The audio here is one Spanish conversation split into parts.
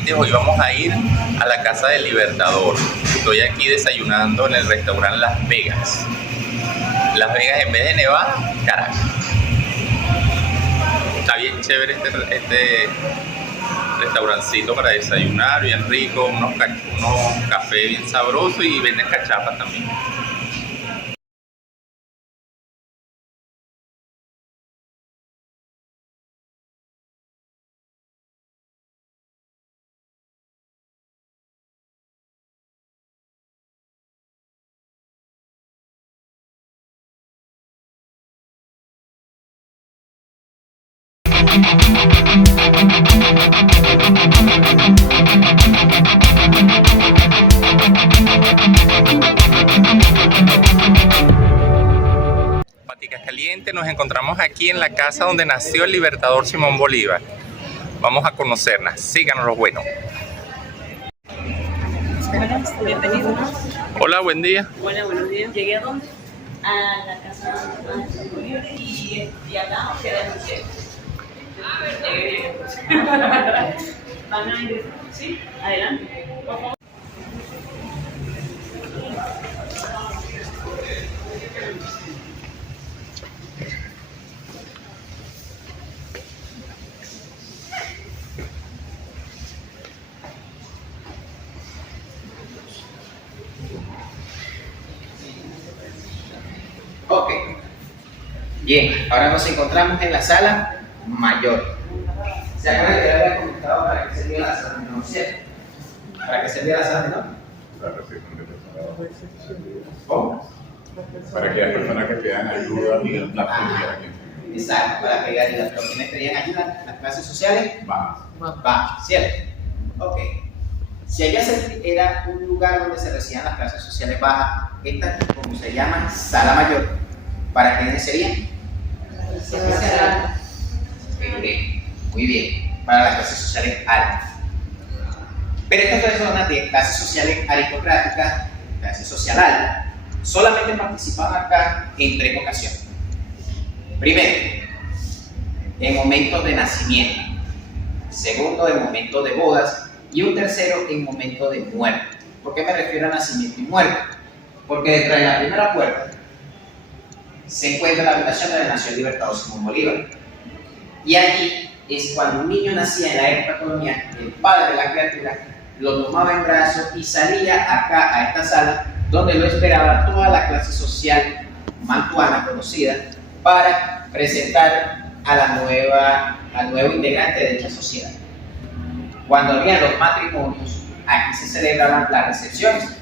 Calientes. Hoy vamos a ir a la Casa del Libertador. Estoy aquí desayunando en el restaurante Las Vegas. Las Vegas en vez de Nevada, Caracas. Está bien chévere este restaurancito para desayunar, bien rico, unos cafés bien sabrosos y venden cachapas también. Paticas Calientes, nos encontramos aquí en la casa donde nació el libertador Simón Bolívar. Vamos a conocerla, síganos los buenos. Bienvenidos. Hola, buen día. Hola, buenos días. ¿Llegué a dónde? A la casa de Bolívar y acá os queda el museo. Llegué bien. ¿Van a ingresar? Sí, adelante. Por favor. Ok, bien, ahora nos encontramos en la sala mayor. ¿Se acuerdan que le había comentado para qué servía la sala menor, cierto? ¿Para qué servía la sala menor? La recepción de personas. ¿Cómo? Para aquellas personas que pidan ayuda y la policía aquí. Exacto, para que los que me pedían ayuda, las clases sociales, Va. ¿cierto? Ok. Si allá era un lugar donde se recibían las clases sociales bajas, esta, como se llama, sala mayor, ¿para quiénes serían? Muy bien, para las clases sociales altas. Pero estas personas de clases sociales aristocráticas, clase social alta, solamente participaban acá en tres ocasiones. Primero, en momentos de nacimiento. Segundo, en momentos de bodas. Y un tercero, en momentos de muerte. ¿Por qué me refiero a nacimiento y muerte? Porque detrás de la primera puerta se encuentra la habitación donde nació el libertador Simón Bolívar. Y allí es cuando un niño nacía en la época colonial, el padre de la criatura lo tomaba en brazos y salía acá a esta sala donde lo esperaba toda la clase social mantuana conocida para presentar al nuevo integrante de dicha sociedad. Cuando habían los matrimonios, aquí se celebraban las recepciones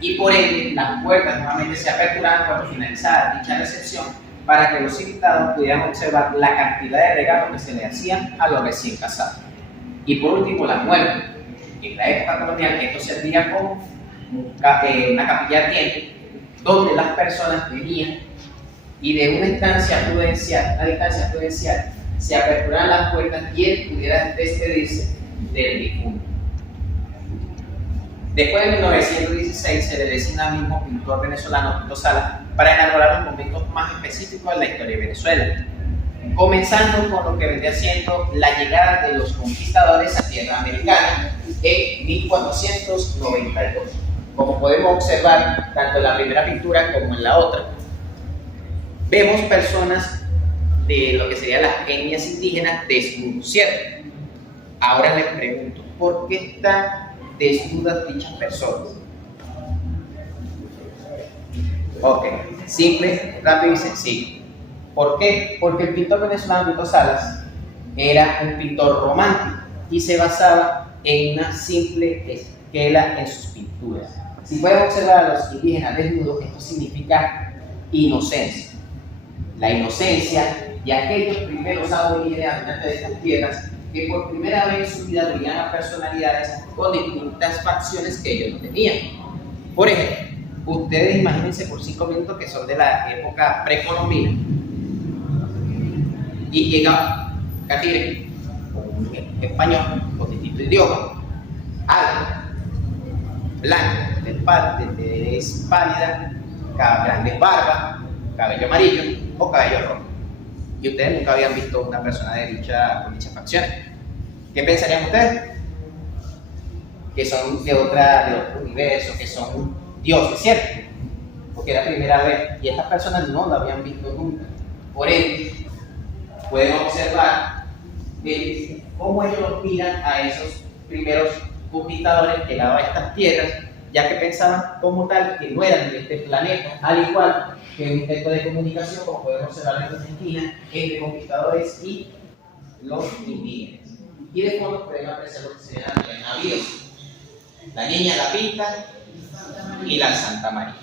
y por ende las puertas nuevamente se aperturaban cuando finalizaba dicha recepción para que los invitados pudieran observar la cantidad de regalos que se le hacían a los recién casados. Y por último, la muerte. En la época colonial esto servía como una capilla ardiente donde las personas venían y de una distancia prudencial, se aperturaban las puertas y él pudiera despedirse del difunto. Después de 1916 se le designa al mismo pintor venezolano Tito Salas para elaborar los momentos más específicos de la historia de Venezuela, comenzando con lo que vendría siendo la llegada de los conquistadores a tierra americana en 1492. Como podemos observar tanto en la primera pintura como en la otra, vemos personas de lo que serían las etnias indígenas desnudos, ¿cierto? Ahora les pregunto, ¿por qué están desnudas dichas personas? Ok, simple, rápido y sencillo. ¿Por qué? Porque el pintor venezolano Tito Salas era un pintor romántico y se basaba en una simple esquela en sus pinturas. Si pueden observar a los indígenas desnudos, esto significa inocencia. La inocencia de aquellos primeros aborígenes habitantes de estas tierras que por primera vez en su vida veían a personalidades con distintas facciones que ellos no tenían. Por ejemplo, ustedes imagínense por 5 minutos que son de la época precolombina y llega Catire, un español con distinto idioma, alto, blanco, de es pálida, grandes barba, cabello amarillo o cabello rojo. Y ustedes nunca habían visto una persona con dichas facciones. ¿Qué pensarían ustedes? que son de otro universo, que son dioses, ¿cierto? Porque era la primera vez y estas personas no lo habían visto nunca. Por ende, pueden observar cómo ellos los miran a esos primeros conquistadores que llegaban a estas tierras, ya que pensaban como tal que no eran de este planeta, al igual que un intento de comunicación, como podemos observar en Argentina, entre conquistadores y los indígenas. Y de fondo podemos apreciar lo que se llaman los navíos, la Niña La Pinta y la Santa María.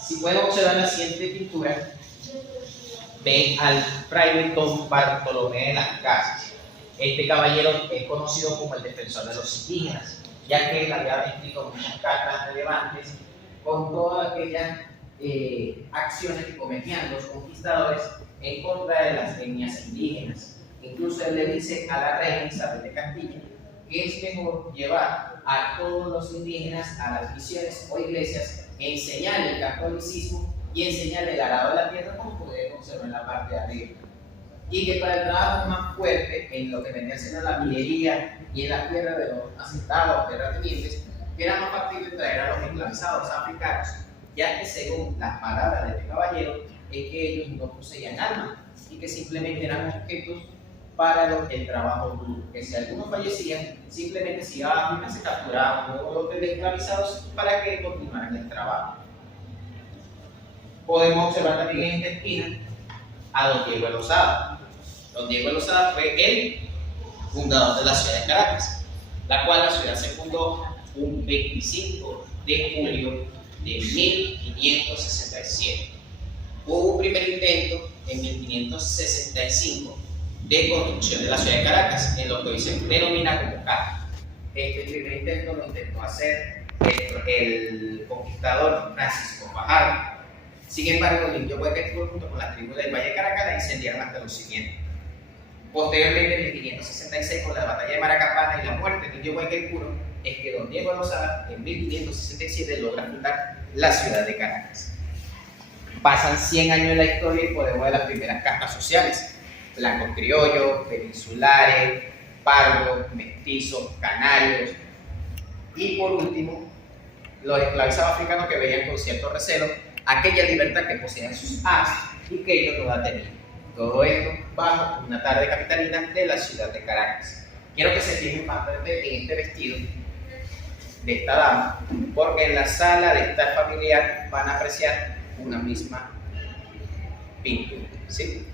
Si pueden observar la siguiente pintura, ven al fraile Don Bartolomé de las Casas. Este caballero es conocido como el defensor de los indígenas, ya que él había escrito muchas cartas relevantes con todas aquellas acciones que cometían los conquistadores en contra de las etnias indígenas. Incluso él le dice a la reina Isabel de Castilla que es mejor llevar a todos los indígenas a las misiones o iglesias, enseñar el catolicismo y enseñar el arado de la tierra, como podemos observar en la parte de arriba. Y que para el trabajo más fuerte en lo que venía siendo la minería y en la tierra de los asentados, terratenientes, era más factible traer a los esclavizados africanos, ya que según las palabras de este caballero, es que ellos no poseían armas y que simplemente eran objetos para el trabajo duro, que si algunos fallecían, simplemente se iba a África, se capturaban un nuevo lote de esclavizados para que continuaran el trabajo. Podemos observar también en esta esquina a don Diego de Lozada. Don Diego de Lozada fue el fundador de la ciudad de Caracas, la cual la ciudad se fundó un 25 de julio de 1567. Hubo un primer intento en 1565 de construcción de la ciudad de Caracas, en lo que hoy se denomina como CAR. Este primer intento lo intentó hacer el conquistador Francisco Fajardo. Sin embargo, el indio Huequeturo, junto con las tribus del Valle de Caracas, la incendiaron hasta los cimientos. Posteriormente, en 1566, con la batalla de Maracapana y la muerte del indio Huequeturo, es que don Diego de Lozada, en 1567, logra fundar la ciudad de Caracas. Pasan 100 años en la historia y podemos ver las primeras castas sociales: blancos criollos, peninsulares, pardos, mestizos, canarios, y por último, los esclavizados africanos que veían con cierto recelo aquella libertad que poseían sus as y que ellos no la tenían. Todo esto bajo una tarde capitalina de la ciudad de Caracas. Quiero que se fijen bastante en este vestido de esta dama, porque en la sala de estar familiar van a apreciar una misma pintura, ¿sí?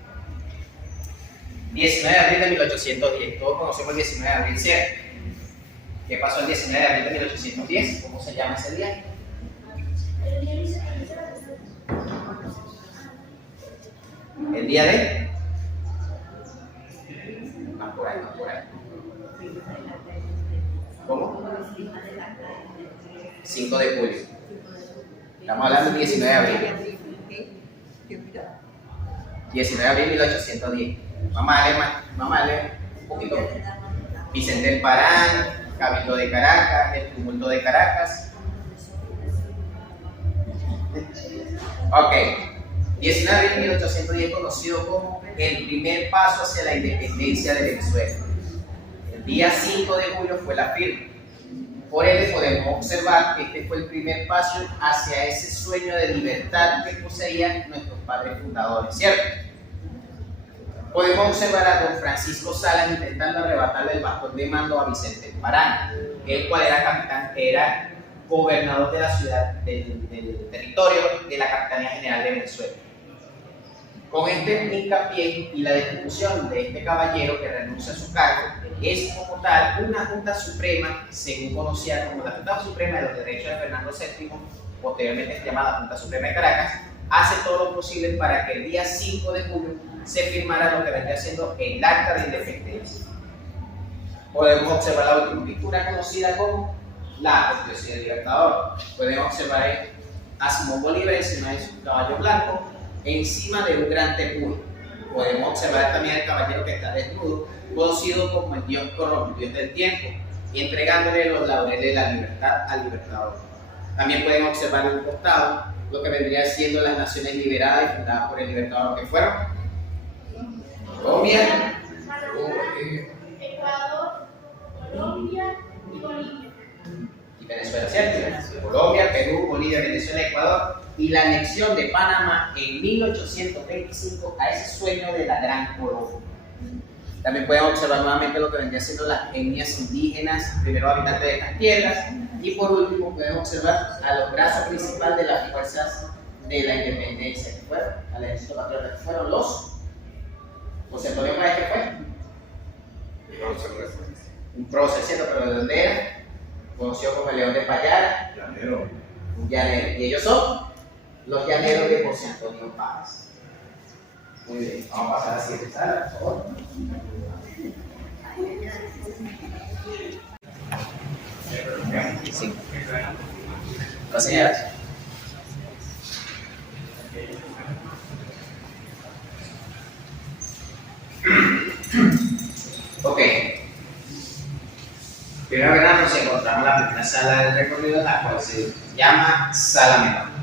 19 de abril de 1810, todos conocemos el 19 de abril, ¿cierto? ¿Qué pasó el 19 de abril de 1810? ¿Cómo se llama ese día? El día de... Más por ahí, más por ahí. ¿Cómo? 5 de julio. Estamos hablando del 19 de abril. 19 de abril de 1810. Vamos a leer un poquito. Vicente del Parán, Cabildo de Caracas, el tumulto de Caracas. Ok. 19 de abril de 1810, conocido como el primer paso hacia la independencia de Venezuela. El día 5 de julio fue la firma. Por ende, podemos observar que este fue el primer paso hacia ese sueño de libertad que poseían nuestros padres fundadores, ¿cierto? Podemos observar a don Francisco Salas intentando arrebatarle el bastón de mando a Vicente Parán, el cual era capitán, era gobernador de la ciudad, del territorio de la Capitanía General de Venezuela. Con este hincapié y la destitución de este caballero que renuncia a su cargo, es como tal una Junta Suprema, según conocida como la Junta Suprema de los Derechos de Fernando VII, posteriormente llamada Junta Suprema de Caracas, hace todo lo posible para que el día 5 de julio se firmara lo que vendría siendo el Acta de Independencia. Podemos observar la última pintura conocida como la Constitución del Libertador. Podemos observar ahí a Simón Bolívar encima de su caballo blanco, encima de un gran tepuro. Podemos observar también al caballero que está desnudo, conocido como el Dios Corrón, Dios del tiempo, y entregándole los laureles de la libertad al libertador. También podemos observar en un costado lo que vendría siendo las naciones liberadas y fundadas por el libertador, que fueron Colombia, Ecuador, Colombia y Bolivia. y Venezuela, ¿cierto? Colombia, Perú, Bolivia, Venezuela, Ecuador, y la anexión de Panamá en 1825 a ese sueño de la gran colonia. También pueden observar nuevamente lo que vendría siendo las etnias indígenas, primeros habitantes de estas tierras, y por último pueden observar a los brazos principales de las fuerzas de la independencia que fueron, al ejército patriota, que fueron los José Antonio Páez, que fue un prócer, ¿cierto? Pero ¿de dónde era? Conocido como el León de Payara, un llanero, y ellos son los llaneros de José Antonio Páez. Muy bien, vamos a pasar a la siguiente sala, por favor. Sí. Las señoras. Ok. Primero que nada nos encontramos en la primera sala del recorrido, la cual se llama Sala Menor.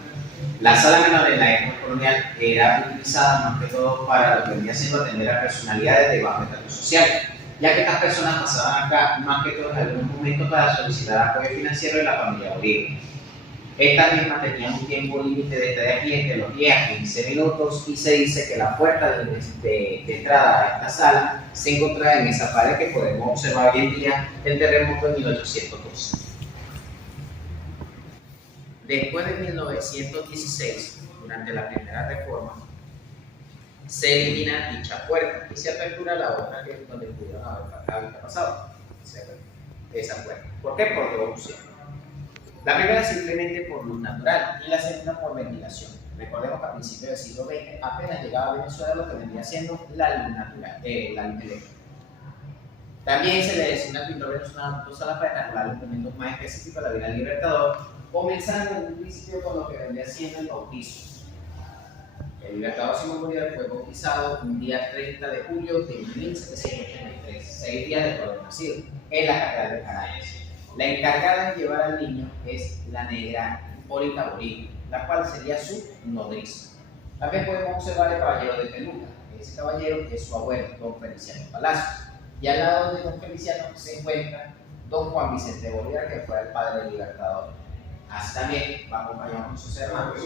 La sala menor en la época colonial era utilizada más que todo para lo que venía siendo atender a personalidades de bajo estatus social, ya que estas personas pasaban acá más que todo en algún momento para solicitar apoyo financiero de la familia Bolívar. Estas mismas tenían un tiempo límite de estadía aquí entre los 10 a 15 minutos y se dice que la puerta de entrada a esta sala se encontraba en esa pared que podemos observar hoy en día el terremoto de 1812. Después de 1916, durante la primera reforma, se elimina dicha puerta y se apertura la otra que es donde pudieron haber pasado, esa puerta. ¿Por qué? Por dos opciones. La primera simplemente por luz natural y la segunda por ventilación. Recordemos que a principios del siglo XX apenas llegaba a Venezuela lo que vendría siendo la luz natural, la luz eléctrica. También se le designa al pintor venezolano Antonio Salas para enarbolar los momentos más específicos de la vida del Libertador, comenzando en un principio con lo que vendría siendo el bautizo. El Libertador Simón Bolívar fue bautizado un día 30 de julio de 1783, 6 días después de haber nacido, en la Catedral de Caracas. La encargada de llevar al niño es la negra Hipólita Bolívar, la cual sería su nodriza. También podemos observar el caballero de peluca. Ese caballero es su abuelo, don Feliciano Palacios. Y al lado de don Feliciano se encuentra don Juan Vicente Bolívar, que fue el padre del Libertador. Así también va acompañado con sus hermanos,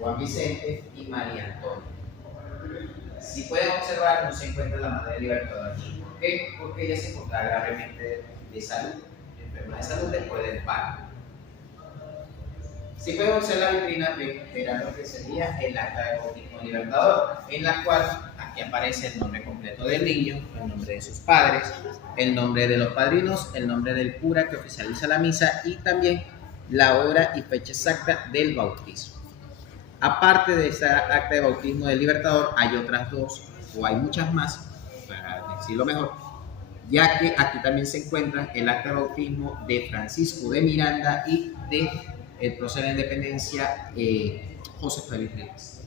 Juan Vicente y María Antonia. Si pueden observar, no se encuentra la madre del Libertador aquí. ¿Por qué? Porque ella se encontraba gravemente de salud, enferma de salud después del parto. Si pueden observar la vitrina, verán lo que sería el acta de bautismo del Libertador, en la cual aquí aparece el nombre completo del niño, el nombre de sus padres, el nombre de los padrinos, el nombre del cura que oficializa la misa y también la hora y fecha exacta del bautismo. Aparte de esa acta de bautismo del Libertador, hay otras dos, o hay muchas más, para decirlo mejor, ya que aquí también se encuentra el acta de bautismo de Francisco de Miranda y de el prócer de la independencia José Félix Reyes.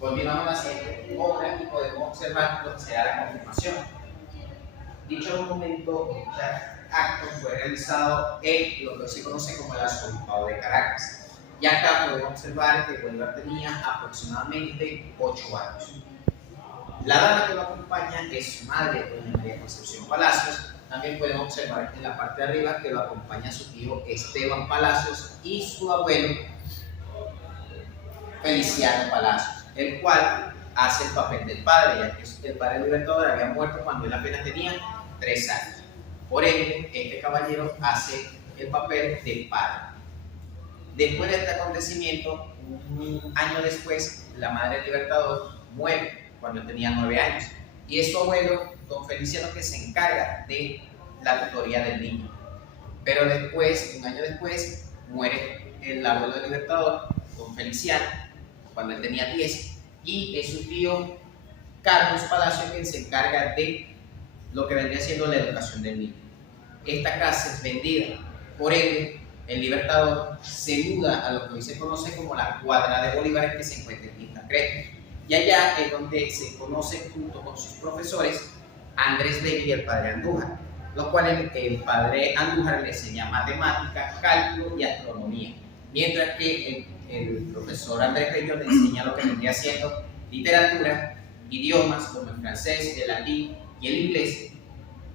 Continuamos la siguiente obra y podemos observar lo que será la confirmación. Dicho documento, acto fue realizado en lo que se conoce como el Arzobispado de Caracas. Y acá podemos observar que Bolívar tenía aproximadamente 8 años. La dama que lo acompaña es su madre, doña María Concepción Palacios. También podemos observar en la parte de arriba que lo acompaña su tío Esteban Palacios y su abuelo Feliciano Palacios, el cual hace el papel del padre, ya que el padre Libertador había muerto cuando él apenas tenía 3 años. Por ende, este caballero hace el papel del padre. Después de este acontecimiento, un año después, la madre del Libertador muere cuando tenía 9 años. Y es su abuelo, don Feliciano, que se encarga de la tutoría del niño. Pero después, un año después, muere el abuelo del Libertador, don Feliciano, cuando él tenía 10. Y es su tío Carlos Palacio quien se encarga de lo que vendría siendo la educación del niño. Esta casa es vendida. Por ende, el Libertador se muda a lo que hoy se conoce como la Cuadra de Bolívar, que se encuentra en Quinta Creta. Y allá es donde se conocen junto con sus profesores Andrés Bello y el padre Andújar, los cuales el padre Andújar le enseña matemáticas, cálculo y astronomía, mientras que el profesor Andrés Bello le enseña lo que vendría siendo literatura, idiomas como el francés, el latín y el inglés,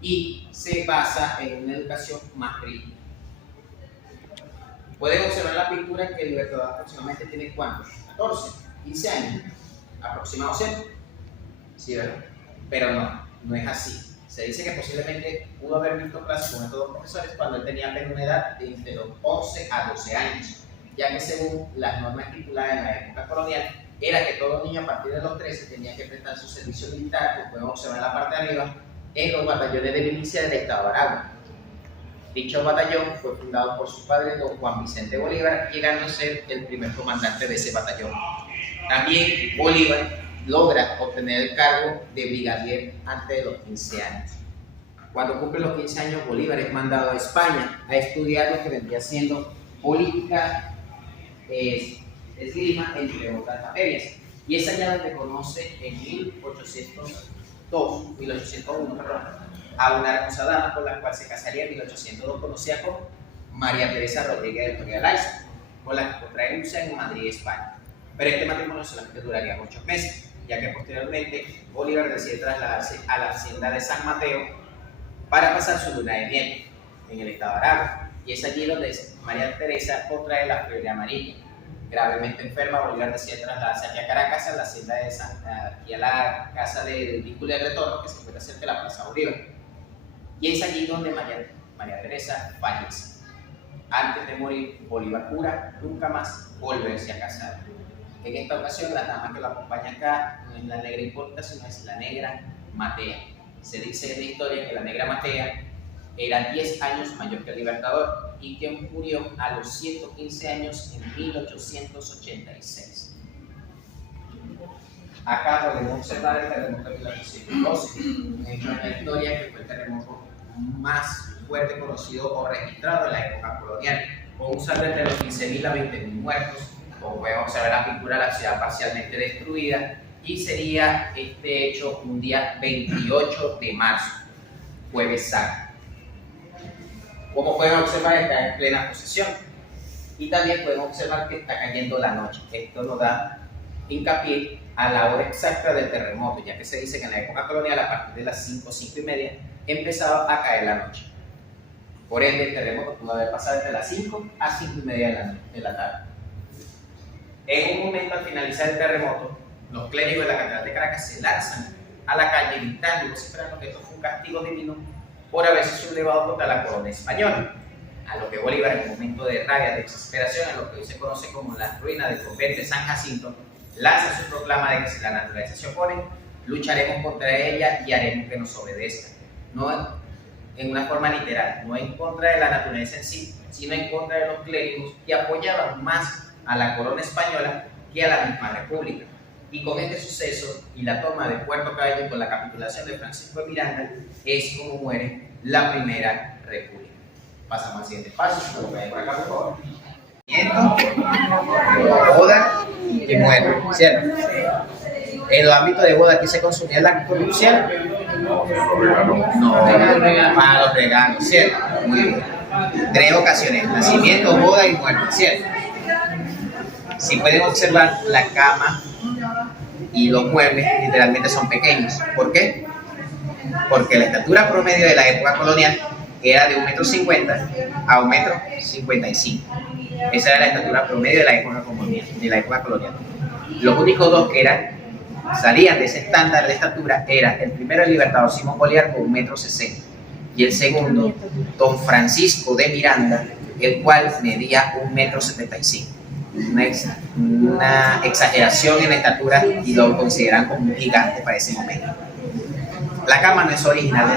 y se basa en una educación más rígida. Pueden observar la pintura que el Libertador aproximadamente tiene ¿cuántos? 14, 15 años, aproximado, ¿cierto? Sí, ¿verdad? Pero no es así. Se dice que posiblemente pudo haber visto clases con estos dos profesores cuando él tenía apenas una edad de entre los 11 a 12 años, ya que según las normas estipuladas en la época colonial, era que todo niño a partir de los 13 tenía que prestar su servicio militar, como podemos observar en la parte de arriba, en los batallones de milicia del estado de Aragua. Dicho batallón fue fundado por su padre, don Juan Vicente Bolívar, llegando a ser el primer comandante de ese batallón. También Bolívar logra obtener el cargo de brigadier antes de los 15 años. Cuando cumple los 15 años, Bolívar es mandado a España a estudiar lo que vendría siendo política, esgrima, entre otras materias. Y es allá donde conoce en 1801, a una hermosa dama con la cual se casaría en 1802, conocida como María Teresa Rodríguez de Torrealba, con la que contrae nupcias en Madrid, España. Pero este matrimonio solamente duraría 8 meses, ya que posteriormente Bolívar decide trasladarse a la hacienda de San Mateo para pasar su luna de miel en el estado de Aragua. Y es allí donde María Teresa contrae la fiebre amarilla. Gravemente enferma, Bolívar decide trasladarse aquí a Caracas, a la hacienda de aquí a la casa del vínculo de retorno que se encuentra cerca de la Plaza Bolívar. Y es allí donde María Teresa fallece. Antes de morir, Bolívar jura nunca más volverse a casar. En esta ocasión, la dama que lo acompaña acá no es la negra Hipólita, sino es la negra Matea. Se dice en la historia que la negra Matea era 10 años mayor que el Libertador y que murió a los 115 años en 1886. Acá podemos observar el terremoto de 1812, un hecho en la historia que fue el terremoto más fuerte conocido o registrado en la época colonial, con un saldo entre los 15.000 a 20.000 muertos. Como podemos observar en la pintura, la ciudad parcialmente destruida, y sería este hecho un día 28 de marzo, jueves santo. Como pueden observar, está en plena posesión, y también podemos observar que está cayendo la noche. Esto nos da hincapié a la hora exacta del terremoto, ya que se dice que en la época colonial, a partir de las 5, 5 y media, empezaba a caer la noche. Por ende, el terremoto pudo haber pasado entre las 5 a 5 y media de la tarde. En un momento, al finalizar el terremoto, los clérigos de la Catedral de Caracas se lanzan a la calle gritando y vociferando que esto fue un castigo divino por haberse sublevado contra la corona española. A lo que Bolívar, en un momento de rabia, de desesperación, en lo que hoy se conoce como la ruina del convento de San Jacinto, lanza su proclama de que si la naturaleza se opone, lucharemos contra ella y haremos que nos obedezca. No en una forma literal, no en contra de la naturaleza en sí, sino en contra de los clérigos que apoyaban más a la corona española que a la misma república. Y con este suceso y la toma de Puerto Cabello con la capitulación de Francisco de Miranda es como muere la primera república. Pasamos al siguiente paso, lo voy por acá por favor. Boda y muerte, ¿cierto? En los ámbitos de boda, ¿aquí se consumía el acto nupcial? No, para los regalos, ¿cierto? Muy bien. 3 ocasiones, nacimiento, boda y muerte, ¿cierto? Si pueden observar, la cama y los muebles literalmente son pequeños. ¿Por qué? Porque la estatura promedio de la época colonial era de 1,50 m a 1,55 m. Esa era la estatura promedio de la época colonial. Los únicos dos que salían de ese estándar de estatura eran el primero, el Libertador Simón Bolívar, con 1,60 m, y el segundo, don Francisco de Miranda, el cual medía 1,75 m. Una exageración en la estatura y lo consideran como un gigante para ese momento. La cama no es original de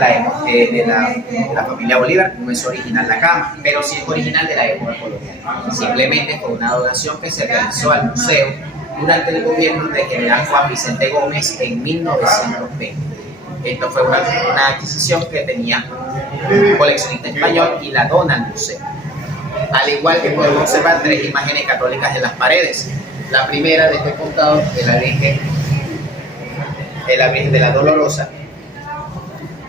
la familia Bolívar, no es original la cama, pero sí es original de la época colonial. Simplemente fue una donación que se realizó al museo durante el gobierno del general Juan Vicente Gómez en 1920. Esto fue una adquisición que tenía un coleccionista español y la dona al museo. Al igual que podemos observar 3 imágenes católicas en las paredes. La primera, de este costado, es la Virgen de la Dolorosa.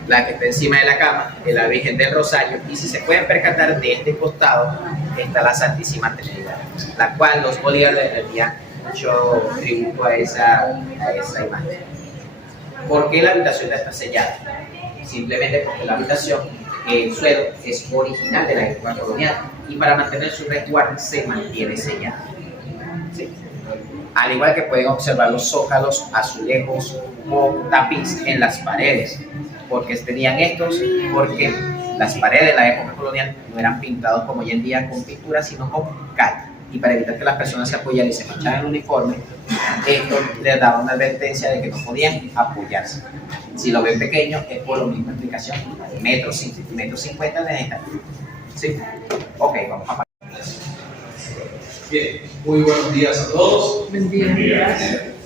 La que está encima de la cama es la Virgen del Rosario, y si se pueden percatar, de este costado está la Santísima Trinidad, la cual los Bolívar le rendían mucho tributo a esa imagen. ¿Por qué la habitación está sellada? Simplemente porque la habitación el suelo es original de la época colonial y para mantener su resguardo se mantiene sellado. ¿Sí? Al igual que pueden observar los zócalos, azulejos o tapiz en las paredes. ¿Por qué tenían estos? Porque las paredes de la época colonial no eran pintados como hoy en día con pintura, sino con cal. Y para evitar que las personas se apoyaran y se mancharan el uniforme, esto les daba una advertencia de que no podían apoyarse. Si lo ven pequeño, es por la misma explicación, metros 50 de esta. ¿Sí? Ok, vamos a Bien, muy buenos días a todos. Buen día.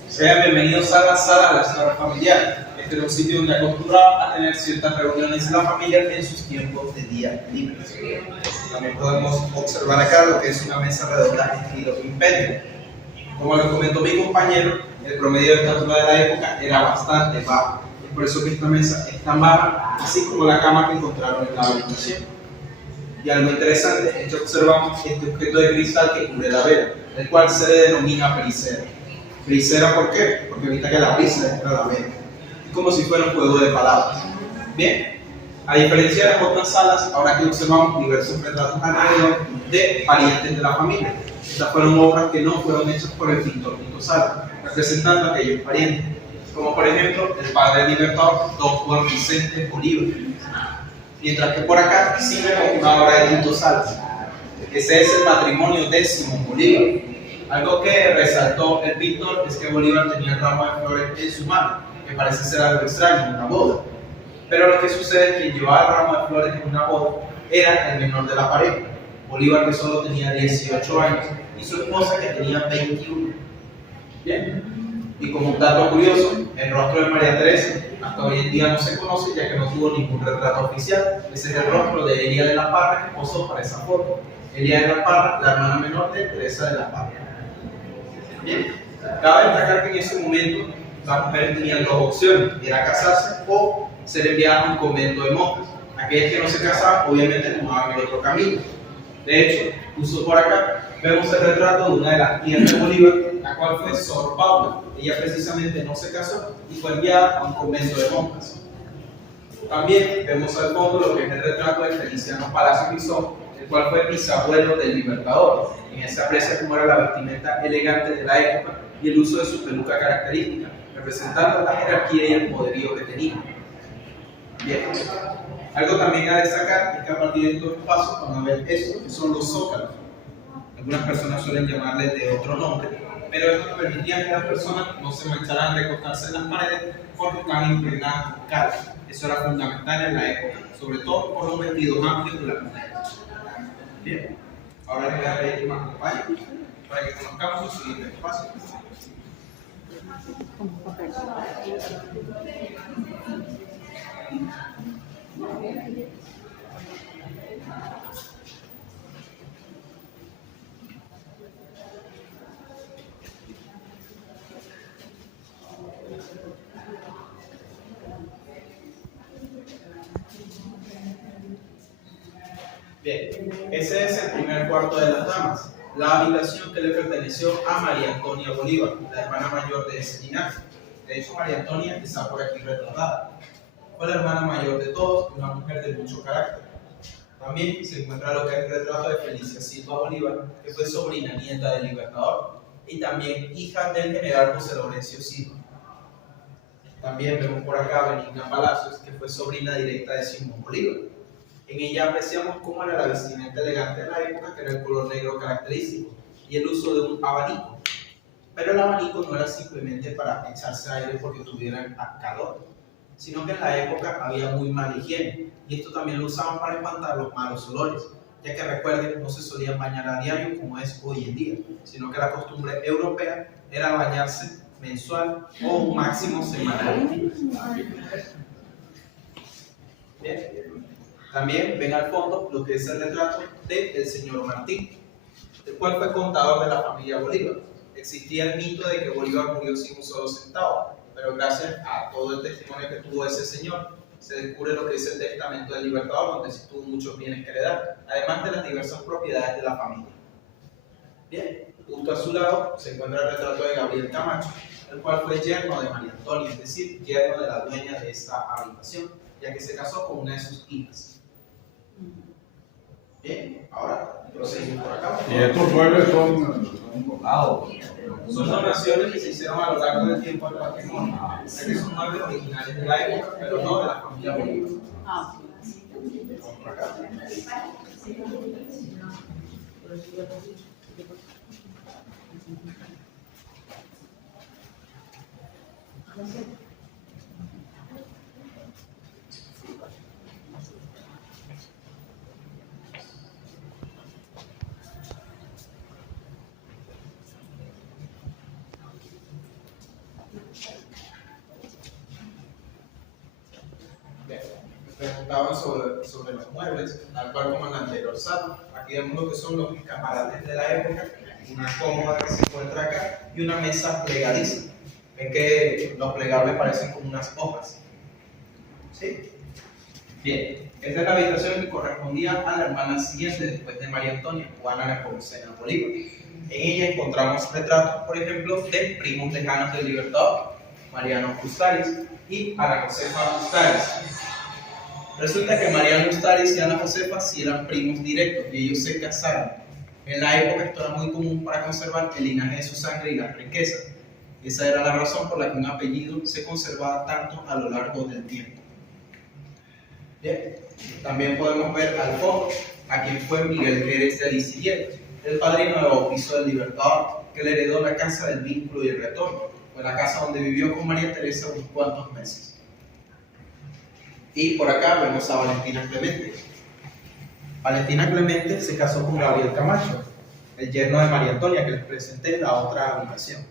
Sean bienvenidos a la sala de la sala familiar. Este es un sitio donde acostumbraba a tener ciertas reuniones en la familia en sus tiempos de día libres. También podemos observar acá lo que es una mesa redonda estilo imperio. Como les comentó mi compañero, el promedio de estatura de la época era bastante bajo. Es por eso que esta mesa es tan baja, así como la cama que encontraron en la habitación. Y algo interesante es que observamos este objeto de cristal que cubre la vela, el cual se le denomina brisera. ¿Brisera por qué? Porque evita que la brisa entre a la vela. Es como si fuera un juego de palabras. Bien, a diferencia de las otras salas, ahora que observamos diversos retratos alrededor de parientes de la familia. Estas fueron obras que no fueron hechas por el pintor Pinto Sala, representando a aquellos parientes, como por ejemplo el padre libertador Don Juan Vicente Bolívar. Mientras que por acá sí vemos una obra de Pinto Salas. Ese es el matrimonio de Simón Bolívar. Algo que resaltó el pintor es que Bolívar tenía el ramo de flores en su mano, que parece ser algo extraño en una boda. Pero lo que sucede es que quien llevaba el ramo de flores en una boda era el menor de la pareja, Bolívar, que solo tenía 18 años, y su esposa, que tenía 21. Bien. Y como un dato curioso, el rostro de María Teresa hasta hoy en día no se conoce, ya que no tuvo ningún retrato oficial. Ese es el rostro de Elia de la Parra, que posó para esa foto. Elia de la Parra, la hermana menor de Teresa de la Parra. Bien, cabe destacar que en ese momento las mujeres tenían dos opciones: era casarse o ser enviadas a un convento de monjas. Aquellas que no se casaban, obviamente tomaban el otro camino. De hecho, justo por acá vemos el retrato de una de las tías de Bolívar, la cual fue Sor Paula. Ella precisamente no se casó y fue enviada a un convento de monjas. También vemos al fondo lo que es el retrato de Feliciano Palacio Grisón, el cual fue bisabuelo del Libertador. En esta aprecia cómo era la vestimenta elegante de la época y el uso de su peluca característica, representando la jerarquía y el poderío que tenía. Bien. Algo también a destacar es que a partir de estos espacios van a ver esto, que son los zócalos. Algunas personas suelen llamarles de otro nombre, pero esto permitía que las personas no se mancharan de recostarse en las paredes porque estaban impregnadas con cal. Eso era fundamental en la época, sobre todo por los vestidos amplios de las mujeres. Bien, ahora les voy a pedir que me acompañen para que conozcamos los siguientes espacios. Bien, ese es el primer cuarto de las damas, la habitación que le perteneció a María Antonia Bolívar, la hermana mayor de ese linaje. De hecho, María Antonia está por aquí retratada. Fue la hermana mayor de todos, una mujer de mucho carácter. También se encuentra lo que es el retrato de Felicia Silva Bolívar, que fue sobrina nieta del Libertador, y también hija del general José Laurencio Silva. También vemos por acá a Benigna Palacios, que fue sobrina directa de Simón Bolívar. En ella apreciamos cómo era la vestimenta elegante de la época, que era el color negro característico, y el uso de un abanico. Pero el abanico no era simplemente para echarse aire porque tuvieran calor, sino que en la época había muy mala higiene, y esto también lo usaban para espantar los malos olores, ya que recuerden, no se solían bañar a diario como es hoy en día, sino que la costumbre europea era bañarse mensual o máximo semanal. Bien. También ven al fondo lo que es el retrato del señor Martín, el cual fue contador de la familia Bolívar. Existía el mito de que Bolívar murió sin un solo centavo, pero gracias a todo el testimonio que tuvo ese señor, se descubre lo que es el testamento del Libertador, donde sí tuvo muchos bienes que heredar, además de las diversas propiedades de la familia. Bien, justo a su lado se encuentra el retrato de Gabriel Camacho, el cual fue yerno de María Antonia, es decir, yerno de la dueña de esta habitación, ya que se casó con una de sus hijas. Bien, ahora proseguimos por acá. Y estos muebles son donados. Son donaciones que se hicieron a lo largo del tiempo al patrimonio. O sea que son muebles originales de la época, pero no de la familia Bolívar. Ah, Vamos por acá. Bien, me preguntaban sobre los muebles, tal cual como en la anterior sala. Aquí vemos lo que son los escaparates de la época, una cómoda que se encuentra acá y una mesa plegadiza. Ven que los plegables parecen como unas hojas. ¿Sí? Bien, esta es la habitación que correspondía a la hermana siguiente después de María Antonia, Juana Nepomuceno Bolívar. En ella encontramos retratos, por ejemplo, de primos lejanos del Libertador, Mariano Ustaris y Ana Josefa Ustaris. Resulta que Mariano Ustaris y Ana Josefa sí eran primos directos y ellos se casaron. En la época esto era muy común para conservar el linaje de su sangre y las riquezas. Esa era la razón por la que un apellido se conservaba tanto a lo largo del tiempo. Bien, también podemos ver al fondo a quien fue Miguel Jerez de Alicilier, el padrino de bautizo del Libertador, que le heredó la casa del vínculo y el retorno, fue la casa donde vivió con María Teresa unos cuantos meses. Y por acá vemos a Valentina Clemente. Valentina Clemente se casó con Gabriel Camacho, el yerno de María Antonia, que les presenté en la otra habitación.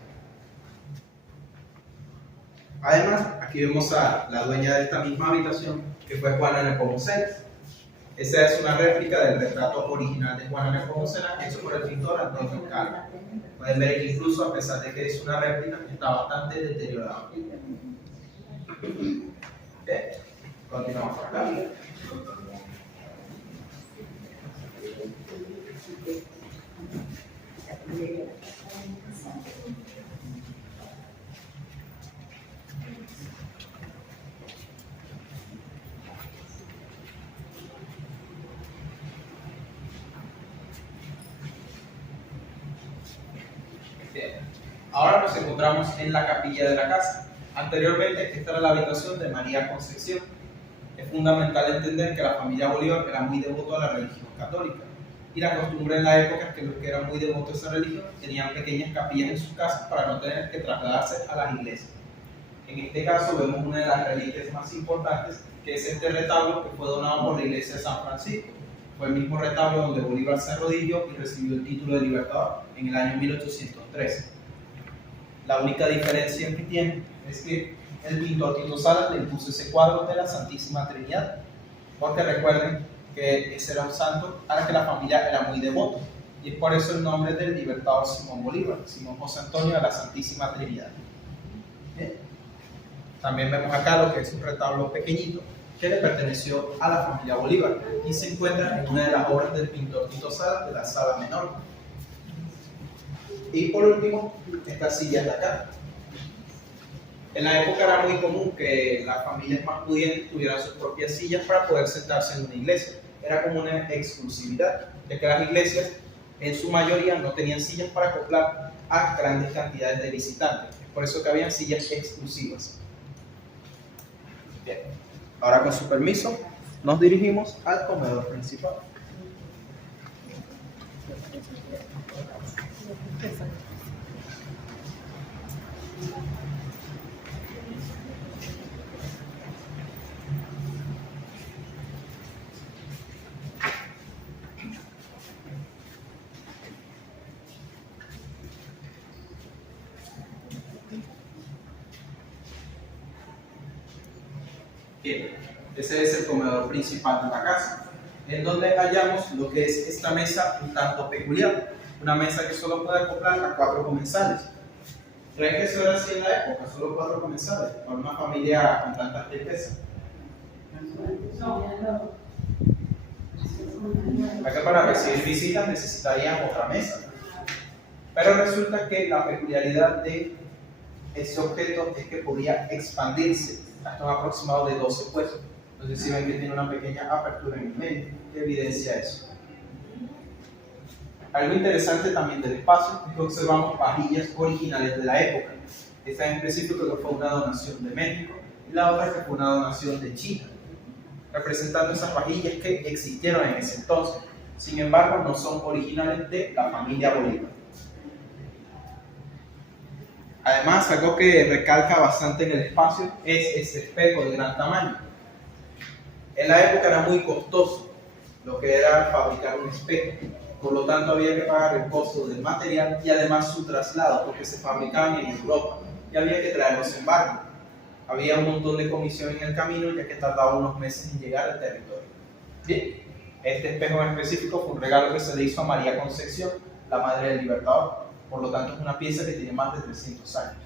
Además, aquí vemos a la dueña de esta misma habitación, que fue Juana Nepomuceno. Esa es una réplica del retrato original de Juana Nepomuceno, hecho por el pintor Antonio Calvo. Pueden ver que incluso, a pesar de que es una réplica, está bastante deteriorado. Bien, continuamos por acá. Bien. Ahora nos encontramos en la capilla de la casa. Anteriormente, esta era la habitación de María Concepción. Es fundamental entender que la familia Bolívar era muy devoto a la religión católica. Y la costumbre en la época es que los que eran muy devotos a esa religión tenían pequeñas capillas en sus casas para no tener que trasladarse a las iglesias. En este caso vemos una de las reliquias más importantes, que es este retablo que fue donado por la iglesia de San Francisco. Fue el mismo retablo donde Bolívar se arrodilló y recibió el título de Libertador en el año 1813. La única diferencia que tiene es que el pintor Tito Salas le impuso ese cuadro de la Santísima Trinidad, porque recuerden que ese era un santo al que la familia era muy devota, y es por eso el nombre del Libertador Simón Bolívar, Simón José Antonio de la Santísima Trinidad. Bien. También vemos acá lo que es un retablo pequeñito que le perteneció a la familia Bolívar y se encuentra en una de las obras del pintor Tito Salas de la Sala Menor. Y por último, estas sillas de acá. En la época era muy común que las familias más pudientes tuvieran sus propias sillas para poder sentarse en una iglesia. Era como una exclusividad, ya que las iglesias en su mayoría no tenían sillas para acoplar a grandes cantidades de visitantes. Por eso que habían sillas exclusivas. Bien, ahora con su permiso nos dirigimos al comedor principal. Bien, ese es el comedor principal de la casa, en donde hallamos lo que es esta mesa un tanto peculiar, una mesa que solo puede acoplar a 4 comensales. ¿Creen que eso era así en la época? Solo 4 comensales, para una familia con tantas riquezas. Ya que para recibir visitas necesitarían otra mesa. Pero resulta que la peculiaridad de este objeto es que podía expandirse hasta un aproximado de 12 puestos. No sé si ven que tiene una pequeña apertura en el medio que evidencia eso. Algo interesante también del espacio es que observamos vajillas originales de la época. Esta en específico que fue una donación de México y la otra que fue una donación de China, representando esas vajillas que existieron en ese entonces. Sin embargo, no son originales de la familia Bolívar. Además, algo que recalca bastante en el espacio es ese espejo de gran tamaño. En la época era muy costoso lo que era fabricar un espejo, por lo tanto había que pagar el costo del material y además su traslado, porque se fabricaban en Europa y había que traerlos en barco. Había un montón de comisión en el camino, ya que tardaba unos meses en llegar al territorio. Bien, este espejo en específico fue un regalo que se le hizo a María Concepción, la madre del Libertador. Por lo tanto, es una pieza que tiene más de 300 años.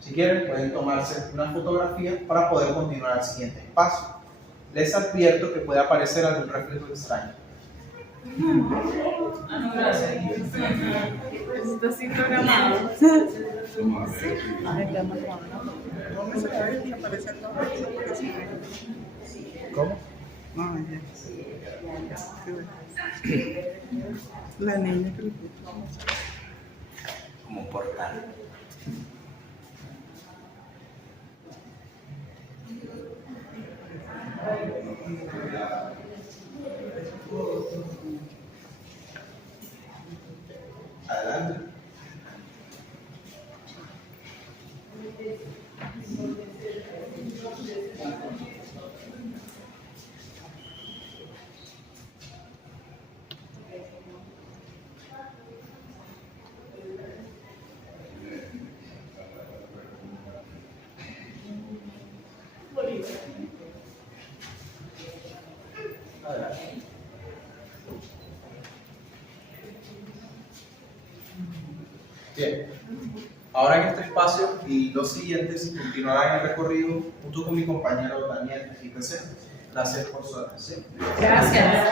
Si quieren, pueden tomarse una fotografía para poder continuar al siguiente espacio. Les advierto que puede aparecer algún reflejo extraño. Ah, no, gracias. Está así programado. Vamos a ver. ¿Dónde se va a desaparecer todo eso? ¿Cómo? No, ya. La niña que le puso. Como portal. Adelante. Adelante. Bien, ahora en este espacio y los siguientes continuarán el recorrido junto con mi compañero Daniel aquí presente. Gracias por su atención. Gracias.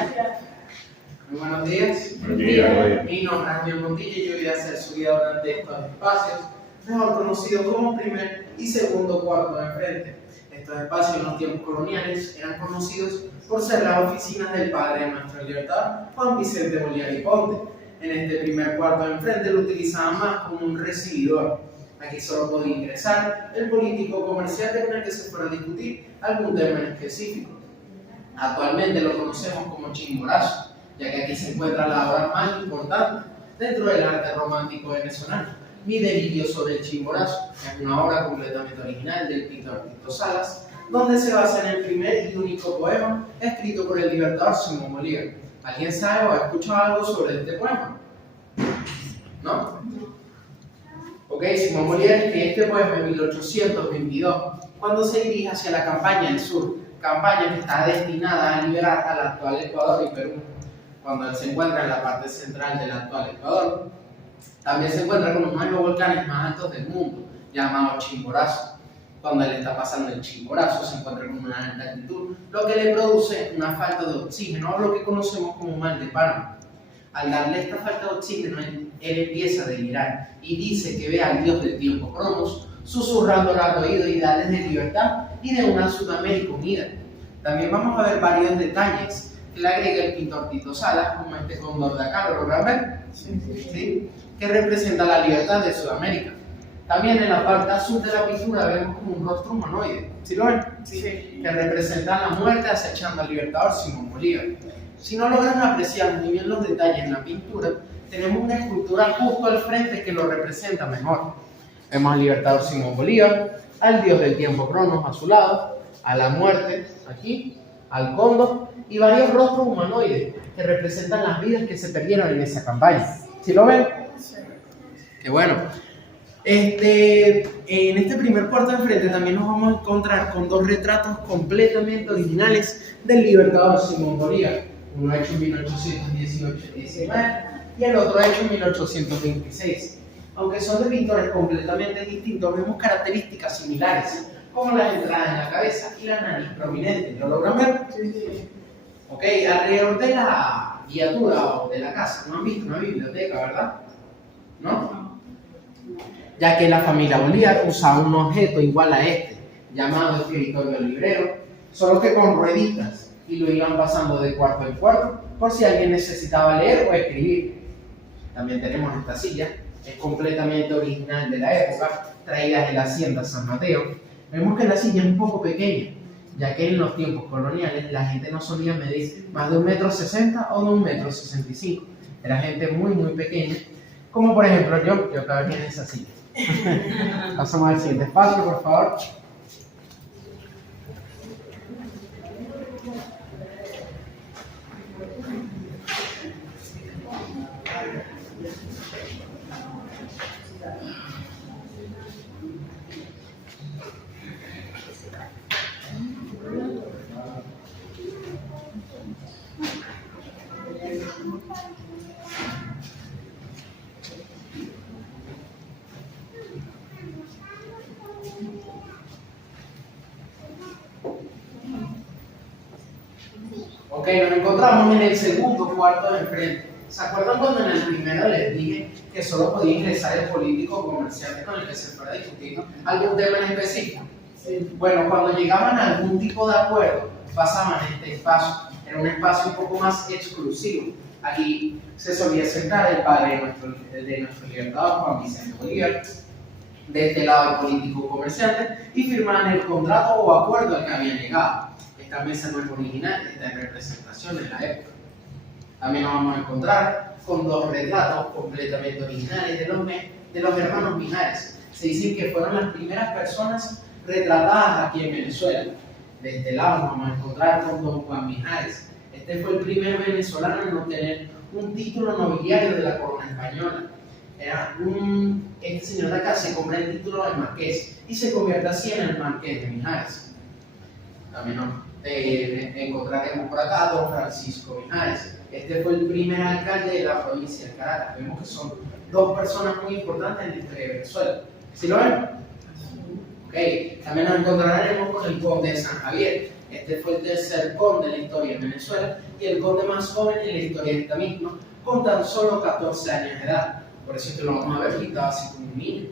Muy buenos días. Buen día, buen día. Mi nombre es Daniel Montilla y yo voy a hacer su guía durante estos espacios, mejor conocidos como primer y segundo cuarto de frente. Estos espacios en los tiempos coloniales eran conocidos por ser las oficinas del padre de nuestro libertador, Juan Vicente Bolívar y Ponte. En este primer cuarto de enfrente lo utilizaban más como un recibidor. Aquí solo podía ingresar el político comerciante con el que se fuera a discutir algún tema en específico. Actualmente lo conocemos como Chimborazo, ya que aquí se encuentra la obra más importante dentro del arte romántico venezolano, Mi delirio sobre el Chimborazo. Es una obra completamente original del pintor Tito Salas, donde se basa en el primer y único poema escrito por el libertador Simón Bolívar. ¿Alguien sabe o ha escuchado algo sobre este poema? ¿No? Ok, Simón Bolívar escribe este poema en 1822, cuando se dirige hacia la campaña del sur, campaña que está destinada a liberar al actual Ecuador y Perú. Cuando él se encuentra en la parte central del actual Ecuador, también se encuentra con uno de los volcanes más altos del mundo, llamado Chimborazo. Cuando él está pasando el Chimborazo, se encuentra con una alta altitud, lo que le produce una falta de oxígeno, o lo que conocemos como mal de páramo. Al darle esta falta de oxígeno, él empieza a delirar y dice que ve al dios del tiempo Cronos, susurrándole al oído ideales de libertad y de una Sudamérica unida. También vamos a ver varios detalles que le agrega el pintor Tito Salas, como este cóndor de acá, ¿lo logran ver? ¿Sí? Que representa la libertad de Sudamérica. También en la parte azul de la pintura vemos como un rostro humanoide, ¿sí lo ven? Sí. Que representa la muerte acechando al libertador Simón Bolívar. Si no logran apreciar muy bien los detalles en la pintura, tenemos una escultura justo al frente que lo representa mejor. Vemos al libertador Simón Bolívar, al dios del tiempo Cronos a su lado, a la muerte aquí, al cóndor y varios rostros humanoides que representan las vidas que se perdieron en esa campaña. ¿Sí lo ven? Qué bueno. En este primer cuarto de enfrente también nos vamos a encontrar con dos retratos completamente originales del libertador Simón Bolívar. Uno hecho en 1818-19 y el otro hecho en 1826. Aunque son de pintores completamente distintos, vemos características similares, como las entradas en la cabeza y la nariz prominente. ¿Lo logran ver? Sí. Ok, alrededor de la guiatura o de la casa, ¿no han visto una biblioteca, verdad? ¿No? Ya que la familia Bolívar usaba un objeto igual a este, llamado escritorio librero, solo que con rueditas, y lo iban pasando de cuarto en cuarto por si alguien necesitaba leer o escribir. También tenemos esta silla, es completamente original de la época, traída de la Hacienda San Mateo. Vemos que la silla es un poco pequeña, ya que en los tiempos coloniales la gente no solía medir más de 1,60 m o de 1,65 m. Era gente muy pequeña, como por ejemplo yo cabría en esa silla. Pasamos al siguiente espacio, por favor. Ok, nos encontramos en el segundo cuarto de enfrente. ¿Se acuerdan cuando en el primero les dije que solo podía ingresar el político o comerciante con el que se fuera discutiendo algún tema en específico? Sí. Bueno, cuando llegaban a algún tipo de acuerdo, pasaban a este espacio. Era un espacio un poco más exclusivo. Aquí se solía sentar el padre de nuestro libertador, Juan Vicente Bolívar, de este lado el político comerciante, y firmaban el contrato o acuerdo al que habían llegado. Esta mesa no es original, está en representación de la época. También nos vamos a encontrar con dos retratos completamente originales de los hermanos Mijares. Se dice que fueron las primeras personas retratadas aquí en Venezuela. De este lado nos vamos a encontrar con don Juan Mijares. Este fue el primer venezolano en obtener un título nobiliario de la corona española. Este señor de acá se compra el título de marqués y se convierte así en el marqués de Mijares. También nos encontraremos por acá a don Francisco Mijares. Este fue el primer alcalde de la provincia de Caracas. Vemos que son dos personas muy importantes en la historia de Venezuela. ¿Sí lo ven? Ok. También nos encontraremos con el conde de San Javier. Este fue el tercer conde de la historia de Venezuela y el conde más joven en la historia de esta misma, con tan solo 14 años de edad. Por eso es que lo vamos a ver que estaba así como un niño.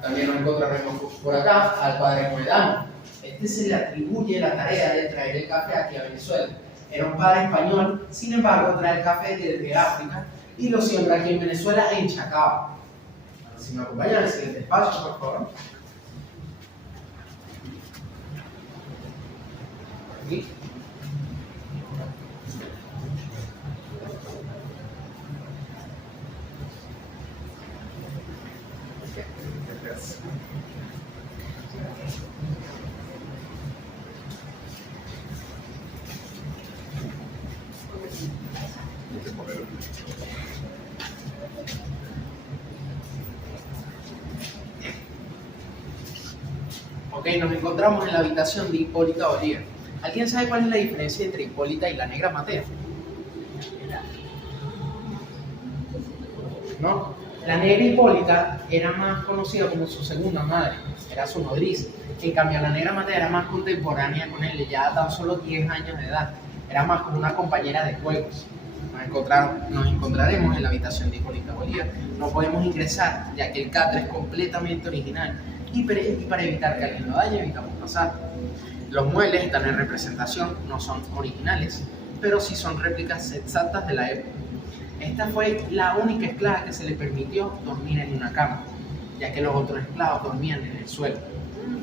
También nos encontraremos por acá al padre Moedano. Este se le atribuye la tarea de traer el café aquí a Venezuela. Era un padre español, sin embargo, trae el café desde África y lo siembra aquí en Venezuela, en Chacao. Si me acompañan al siguiente espacio, por favor. Aquí. Ok, nos encontramos en la habitación de Hipólita Bolívar. ¿Alguien sabe cuál es la diferencia entre Hipólita y la negra Mateo? ¿No? La negra Hipólita era más conocida como su segunda madre, era su nodriza. En cambio, la negra Mateo era más contemporánea con él, ya tan solo 10 años de edad. Era más como una compañera de juegos. Nos encontraremos en la habitación de Hipólita Bolívar. No podemos ingresar, ya que el catre es completamente original. Y para evitar que alguien lo dañe, evitamos pasar. Los muebles están en representación, no son originales, pero sí son réplicas exactas de la época. Esta fue la única esclava que se le permitió dormir en una cama, ya que los otros esclavos dormían en el suelo.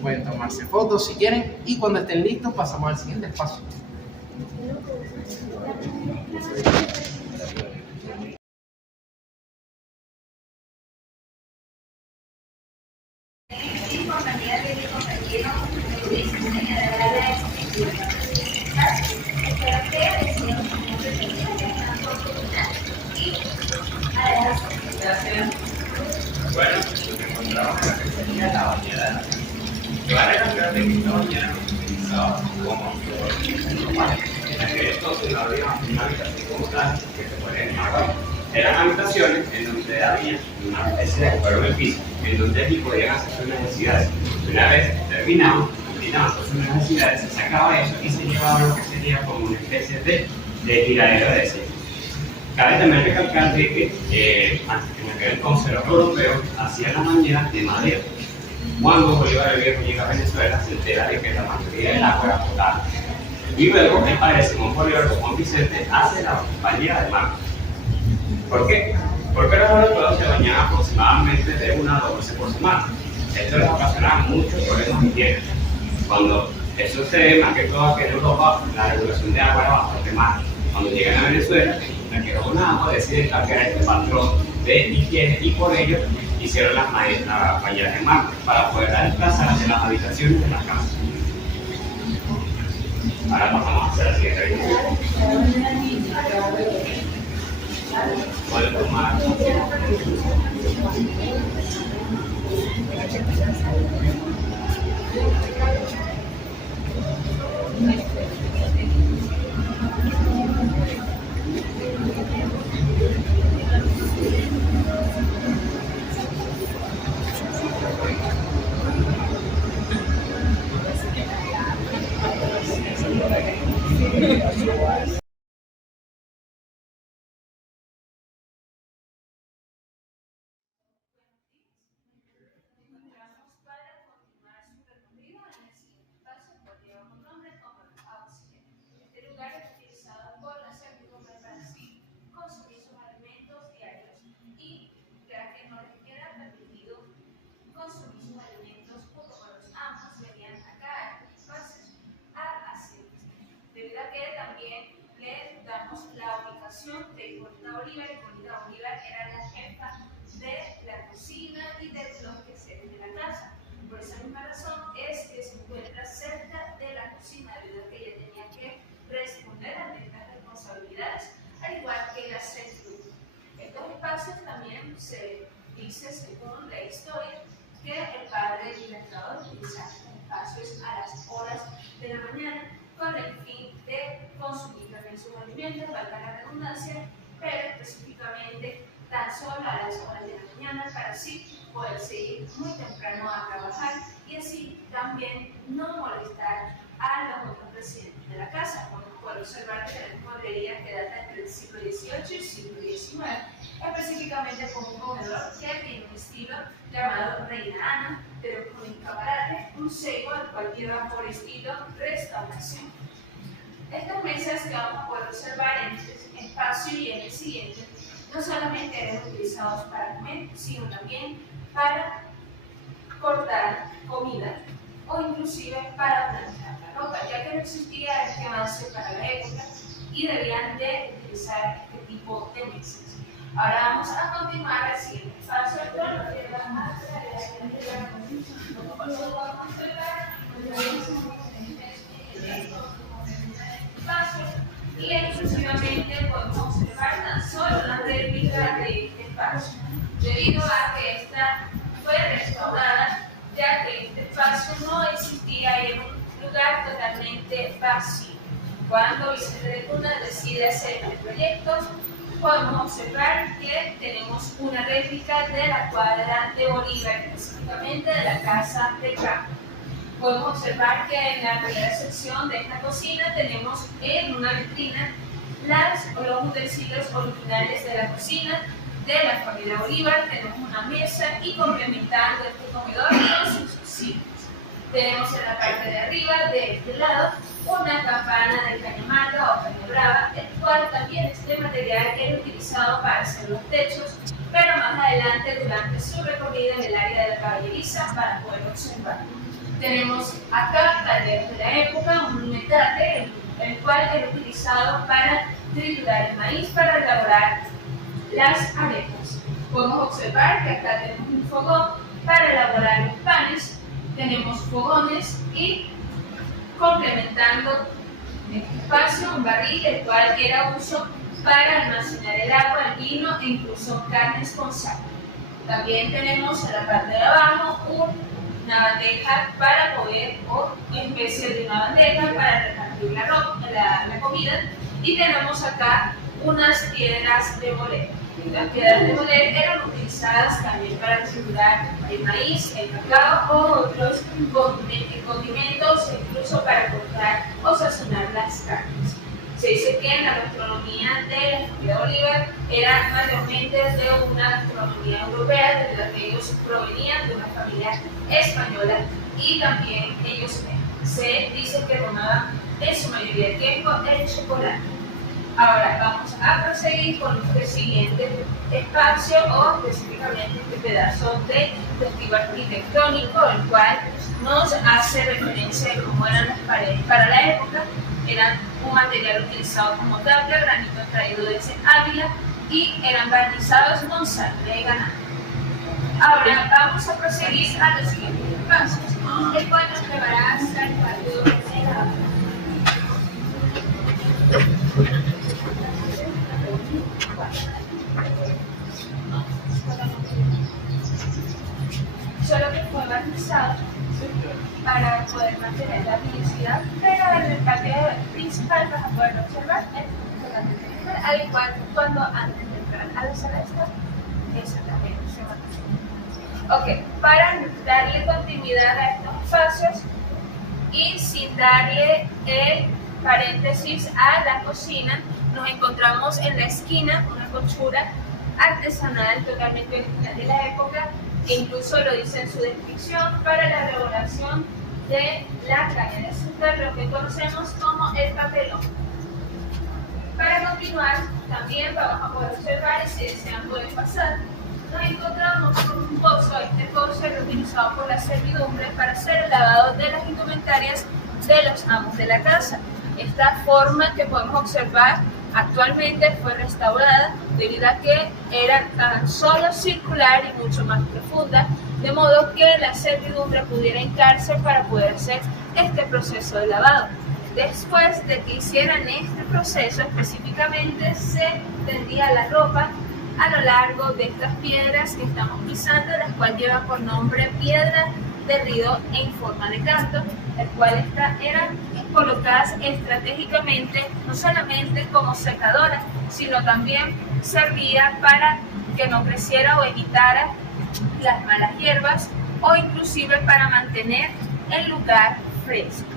Pueden tomarse fotos si quieren y cuando estén listos pasamos al siguiente espacio. Bueno, nos encontramos en la pizzería La Bañera. Se van a encontrar de que esta bañera no se utilizaba como normal. En aquel entonces no había una habitación como tal que se puede llamar. Eran habitaciones en donde había una especie de agujero en el piso, en donde allí podían hacer sus necesidades. Una vez terminaban con sus necesidades, se sacaba eso y se llevaba lo que sería como una especie de tiradero de desechos. Cabe también recalcar de que antes que en aquel entonces los europeos hacían las bañeras de madera. Cuando Bolívar el Viejo llega a Venezuela, se entera de que la mayoría del agua era potable. Y luego el padre Simón Bolívar con Juan Vicente hace la bahía de mar. ¿Por qué? Porque los europeos se bañaban aproximadamente de 1 a 2 veces por semana. Esto les ocasionaba muchos problemas de higiene. Cuando eso se ve, más que todo aquí en Europa, la regulación de agua era bastante mala. Cuando llegan a Venezuela, la que una agua deciden cambiar este patrón de higiene y por ello hicieron las bahías de mar para poder dar desplazar hacia las habitaciones de las casas. Ahora pasamos a hacer la siguiente revisión. Pueden tomar. Este lugar es utilizado por la servidumbre para así consumir sus alimentos diarios y ya que no les queda permitido consumir sus alimentos junto con los amos, venían acá entonces a hacer. Debido a que también le damos la ubicación de Hipólita Bolívar. Hipólita Bolívar era la jefa de la cocina y de los quehaceres de la casa. Por esa misma razón es que se encuentra cerca de la cocina, debido a que ella tenía que responder a estas responsabilidades, al igual que la servidumbre. Estos espacios también se dice, según la historia, que el padre Libertador utilizaba estos espacios a las horas de la mañana con el fin de consumir también sus alimentos, valga la redundancia, pero específicamente tan solo a las horas de la mañana para así poder seguir muy temprano a trabajar y así también no molestar a los otros residentes de la casa. Podemos poder observar que tenemos podrería que data entre el siglo XVIII y el siglo XIX, específicamente con un comedor que tiene un estilo llamado Reina Ana, pero con un escaparate, un sello al cual lleva por estilo restauración. Estas mesas que vamos a poder observar en este espacio y en el siguiente no solamente eran utilizados para comer, sino también para cortar comida o inclusive para planchar la ropa, ya que no existía este avance para la época y debían de utilizar este tipo de mesas. Ahora vamos a continuar al siguiente espacio, con lo que va a y exclusivamente podemos observar tan solo una réplica de este espacio, debido a que esta fue restaurada, ya que este espacio no existía y era un lugar totalmente vacío. Cuando Vicente de Cuna decide hacer el proyecto, podemos observar que tenemos una réplica de la cuadra de Bolívar, específicamente de la Casa de Campo. Podemos observar que en la primera sección de esta cocina tenemos en una vitrina los utensilios originales de la cocina de la familia Bolívar. Tenemos una mesa y complementando este comedor con sus sillas. Tenemos en la parte de arriba, de este lado, una campana de cañamarga o caña brava, el cual también este material era utilizado para hacer los techos, pero más adelante durante su recorrido en el área de la caballeriza para poder observar. Tenemos acá calderos de la época, un metate, el cual era utilizado para triturar el maíz para elaborar las arepas. Podemos observar que acá tenemos un fogón para elaborar los panes, tenemos fogones y complementando este espacio un barril, el cual era uso para almacenar el agua, el vino e incluso carnes con sal. También tenemos en la parte de abajo una bandeja para poder, o especie de una bandeja para repartir la comida, y tenemos acá unas piedras de moler. Las piedras de moler eran utilizadas también para triturar el maíz, el cacao o otros condimentos, incluso para cortar o sazonar las carnes. Si dice que la gastronomía de la familia Bolívar era mayormente de una gastronomía europea, de la que ellos provenían de una familia española, y también ellos se dice que tomaban en su mayoría de tiempo el chocolate. Ahora vamos a proseguir con este siguiente espacio, o específicamente este pedazo de testigo arquitectónico, el cual nos hace referencia de cómo eran las paredes para la época. Eran un material utilizado como tabla, granito traído desde Ávila, y eran barnizados con sangre de ganado. Ahora vamos a proseguir a los siguientes espacios, el cual nos llevará hasta el patio de la solo que fue barnizado para poder mantener la visibilidad, pero en el patio principal vas a poder observar el chocolate, al igual que cuando antes de entrar a la sala de estar, esa también se va a hacer. Ok, para darle continuidad a estos espacios y sin darle el paréntesis a la cocina, nos encontramos en la esquina una cochura artesanal totalmente original de la época, que incluso lo dice en su descripción, para la elaboración de la caña de azúcar, lo que conocemos como el papelón. Para continuar, también vamos a poder observar, y si desean pueden pasar, nos encontramos con un pozo. Este pozo era utilizado por la servidumbre para hacer el lavado de las indumentarias de los amos de la casa. Esta forma que podemos observar actualmente fue restaurada debido a que era tan solo circular y mucho más profunda, de modo que la servidumbre pudiera hincarse para poder hacer este proceso de lavado. Después de que hicieran este proceso, específicamente se tendía la ropa a lo largo de estas piedras que estamos pisando, las cuales llevan por nombre piedra de Rido en forma de canto, el cual eran colocadas estratégicamente no solamente como secadoras, sino también servía para que no creciera o evitara las malas hierbas, o inclusive para mantener el lugar fresco.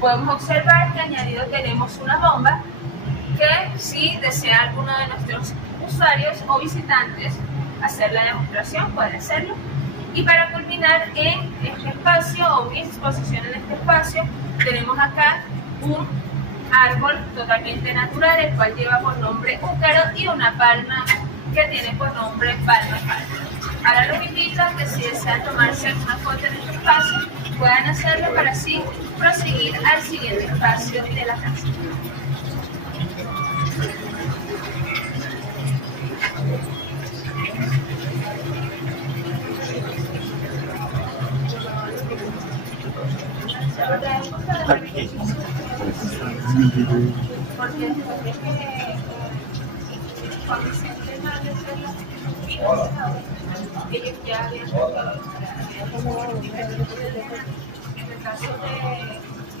Podemos observar que añadido tenemos una bomba que, si desea alguno de nuestros usuarios o visitantes hacer la demostración, puede hacerlo. Y para culminar en este espacio, o mi exposición en este espacio, tenemos acá un árbol totalmente natural, el cual lleva por nombre úcaro, y una palma que tiene por nombre palma palma. Ahora los invito a que, si desean tomarse alguna foto en este espacio, puedan hacerlo para así proseguir al siguiente espacio de la casa. Aquí. Porque es que cuando se entrenan ellos ya habían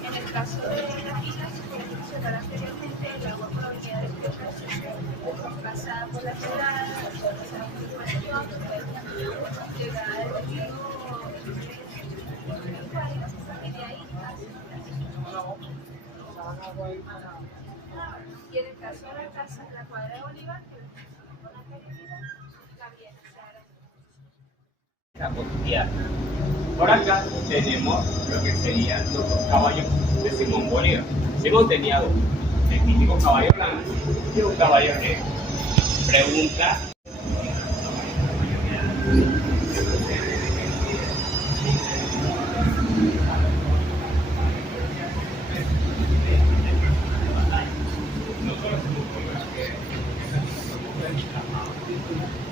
en el caso de las islas, como mencioné anteriormente, el agua provenía de tierras pasada por la quebrada, pasada por la cuestión, llegada del río, y de ahí y en el caso de la casa, la cuadra de Bolívar, que con anterioridad, también se hará. Cotidiana. Por acá tenemos lo que serían los dos caballos de Simón Bolívar. Simón tenía dos, el típico caballo blanco y un caballo negro. Pregunta.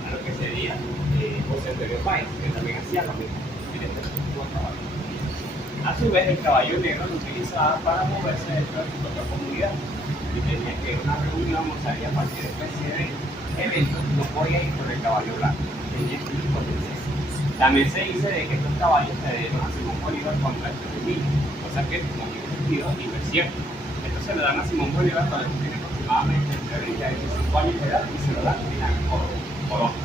A lo que sería José Antonio Páez, que también hacía lo mismo. A su vez, el caballo negro lo utilizaba para moverse dentro de su propia comunidad, y tenía que ir a una reunión o salir a cualquier especie de evento, no podía ir con el caballo blanco, tenía que ir con el cese. También se dice de que estos caballos se dieron a Simón Bolívar contra el niño, cosa que no tiene sentido y no es cierto. Esto se lo dan a Simón Bolívar cuando tiene aproximadamente entre 20 a 25 años de edad, y se lo dan por otro.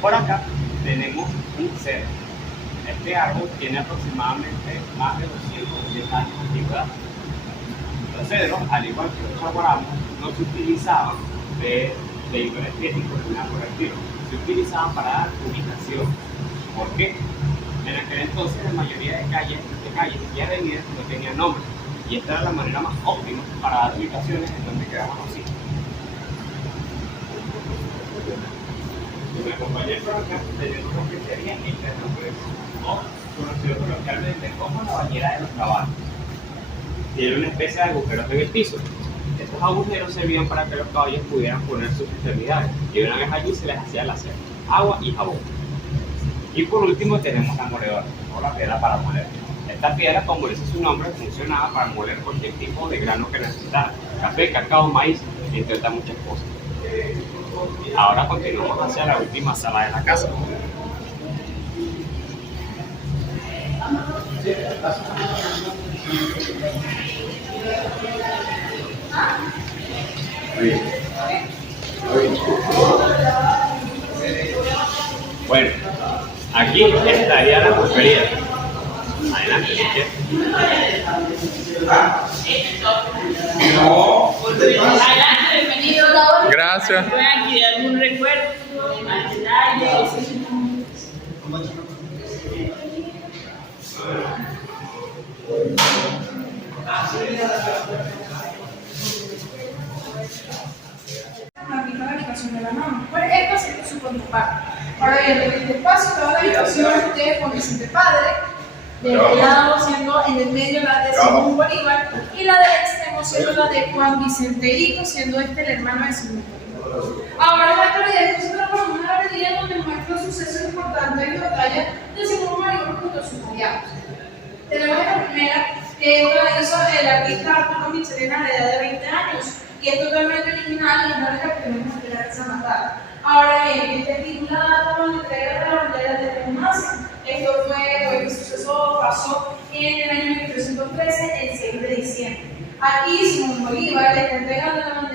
Por acá tenemos un cedro. Este árbol tiene aproximadamente más de 210 años de antigüedad. Los cedros, al igual que los chaguaramos, no se utilizaban de índole estético ni nada por el estilo. Se utilizaban para dar ubicación. ¿Por qué? En aquel entonces la mayoría de calles y avenidas no tenían nombre. Y esta era la manera más óptima para dar ubicaciones en donde quedaban los sitios. Me acompañé por acá teniendo una pizzería en Internet, o conocido coloquialmente como la bañera de los caballos. Tiene una especie de agujeros en el piso. Estos agujeros servían para que los caballos pudieran poner sus extremidades, y una vez allí se les hacía la cera, agua y jabón. Y por último tenemos la moledora, o la piedra para moler. Esta piedra, como dice su nombre, funcionaba para moler cualquier tipo de grano que necesitara: café, cacao, maíz, entre otras muchas cosas. Ahora continuamos hacia la última sala de la casa. Bueno, aquí estaría la pulpería. Adelante, si quieres. Adelante, bienvenido. Gracias. ¿Pueden adquirir algún recuerdo? Más detalles. Aquí la habitación de la mamá. Bueno, esto es su contraparte. Ahora bien, en este espacio, toda la habitación de Juan Vicente Padre, de este lado siendo en el medio la de Simón Bolívar, y la del extremo siendo la de Juan Vicente Hijo, siendo este el hermano de Simón Bolívar. Ahora en esta video nosotros vamos a una galería donde muestra los sucesos importantes de batalla de Simón Bolívar junto a sus aliados. Tenemos la primera, que esta hizo el artista Arturo Michelena a la edad de 20 años, y es totalmente original y es la que tenemos aquí en la casa natal. Ahora bien, este titulada como la entrega de la bandera de la Diplomacia. Esto este suceso pasó en el año 1313, el 6 de diciembre. Aquí Simón Bolívar le está entregando la bandera.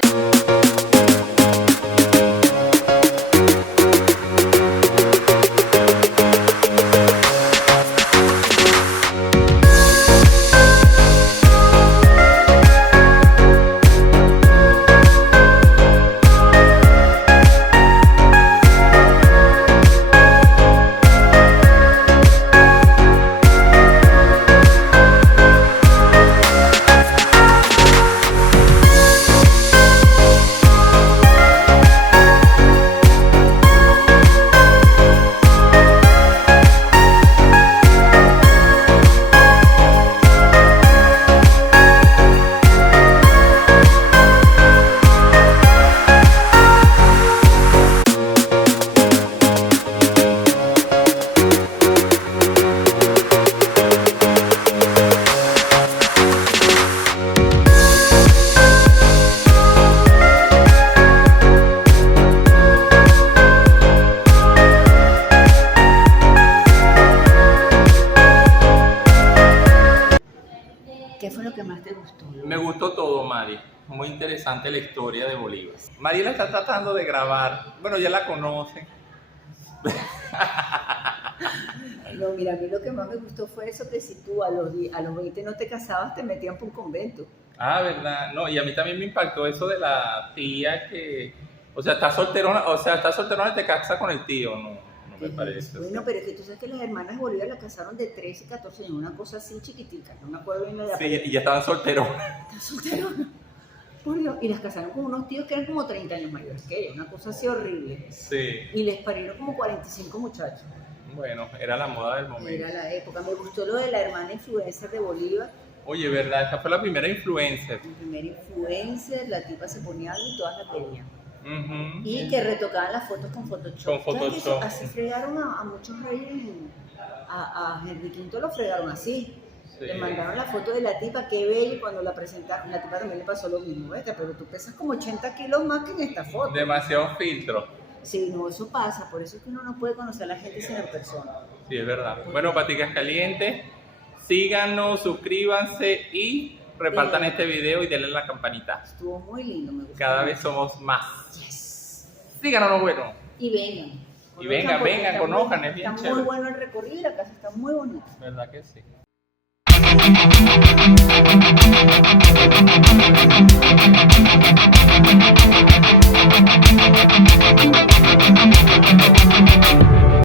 ¿Qué fue lo que más te gustó? Me gustó todo, Mari. Muy interesante la historia de Bolívar. Mariela está tratando de grabar. Bueno, ya la conocen. No, mira, a mí lo que más me gustó fue eso, que si tú a los 20 no te casabas, te metían por un convento. Ah, ¿verdad? No, y a mí también me impactó eso de la tía que... O sea, está solterona y te casas con el tío, ¿no? No me parece. Bueno, pero es que tú sabes que las hermanas de Bolívar la casaron de 13, 14 años, una cosa así chiquitica, no me acuerdo bien de la... Sí, y ya estaban solteronas. Están solteronas. Por Dios, y las casaron con unos tíos que eran como 30 años mayores que ella, una cosa así horrible. Sí. Y les parieron como 45 muchachos. Bueno, era la moda del momento. Era la época. Me gustó lo de la hermana influencer de Bolívar. Oye, ¿verdad? Esa fue la primera influencer. La primera influencer, la tipa se ponía algo y todas la pedían. Uh-huh. Y que retocaban las fotos con Photoshop. Con Photoshop. Así fregaron a muchos reyes. A Henry V lo fregaron así. Sí. Le mandaron la foto de la tipa, qué bella, y cuando la presentaron, la tipa también le pasó lo mismo, ¿ves? Pero tú pesas como 80 kilos más que en esta foto. Demasiado filtro. Sí, no, eso pasa, por eso es que uno no puede conocer a la gente sin en persona. Sí, es verdad. Bueno, Paticas Calientes, síganos, suscríbanse y repartan este video y denle la campanita. Estuvo muy lindo, me gustó. Cada vez somos más. Yes. Síganos, bueno. Y vengan. Y vengan, conozcan, es bien Está chévere. muy bueno el recorrido, la casa está muy bonita. ¿Verdad que sí?